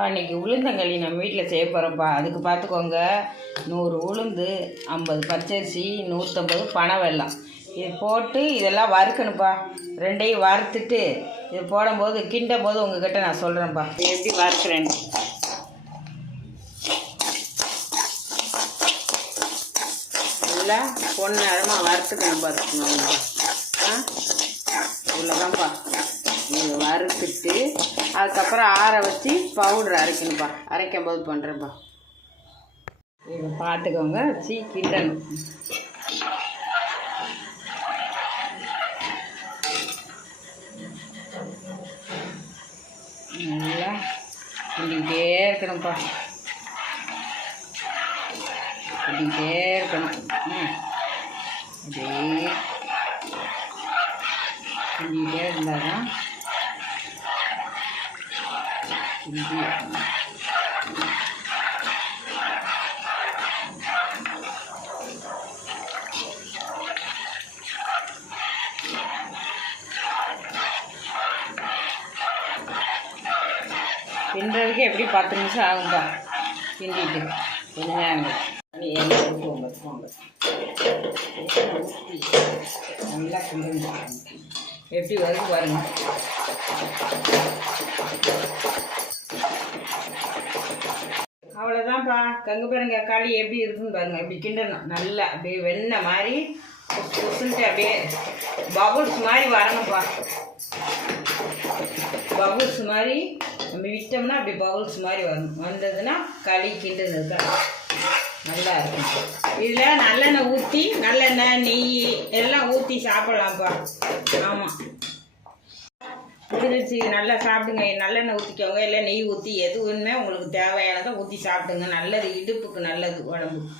அன்றைக்கி உளுந்தங்களி நம்ம வீட்டில் செய்ய போகிறோம்ப்பா அதுக்கு பார்த்துக்கோங்க நூறு உளுந்து ஐம்பது பச்சரிசி நூற்றம்பது பனை வெல்லம். இது போட்டு இதெல்லாம் வறுக்கணும்ப்பா ரெண்டையும் வறுத்துட்டு இது போடும்போது கிண்டும் போது உங்ககிட்ட நான் சொல்கிறேன்ப்பா எப்படி வறுக்கிறேன்னு? நல்லா நேரமாக வறுத்துக்கணும் பார்த்துக்கணும் ஆ? இவ்வளோதான்ப்பா வறுத்துட்டு அதுக்கப்புறம் ஆற வச்சு பவுடர் அரைக்கணும்ப்பா. அரைக்கும் போது பண்ணுறேன்ப்பா இதை பார்த்துக்கோங்க வச்சு கிண்டணும் நல்லா கிண்டிக்கிட்டே இருக்கணும்ப்பா. கிண்டிக்கிட்டே இருக்கணும். ம். அப்படியே கிண்டிக்கிட்டே இருந்தால் தான் கிண்டி கிண்டுறதுக்கு எப்படி பத்து நிமிஷம் ஆகும்பா? திண்டிட்டு கொஞ்ச நேரம் நல்லா கிண்டணும் எப்படி வருது பாருங்க. அவ்வளோதான்ப்பா கங்கு பாருங்க களி எப்படி இருக்குன்னு பாருங்க. இப்படி கிண்டணும். நல்லா அப்படியே வெண்ணெய் மாதிரி புசு புசுன்ட்டு அப்படியே பபுல்ஸ் மாதிரி வரணும்ப்பா. பபுல்ஸ் மாதிரி நம்ம விட்டோம்னா அப்படி பவுல்ஸ் மாதிரி வரணும். வந்ததுன்னா களி கிண்டுனதுக்கு நல்லா இருக்கும். இதில் நல்லெண்ணெய் ஊற்றி நல்லெண்ணெய் நெய் இதெல்லாம் ஊற்றி சாப்பிட்லாம்ப்பா. ஆமாம் முடிஞ்சிருச்சு நல்லா சாப்பிடுங்க. நல்லெண்ணெய் ஊற்றிக்கோங்க இல்லை நெய் ஊற்றி எதுவுமே உங்களுக்கு தேவையானதை ஊற்றி சாப்பிடுங்க. நல்லது இடுப்புக்கு நல்லது உடம்புக்கு.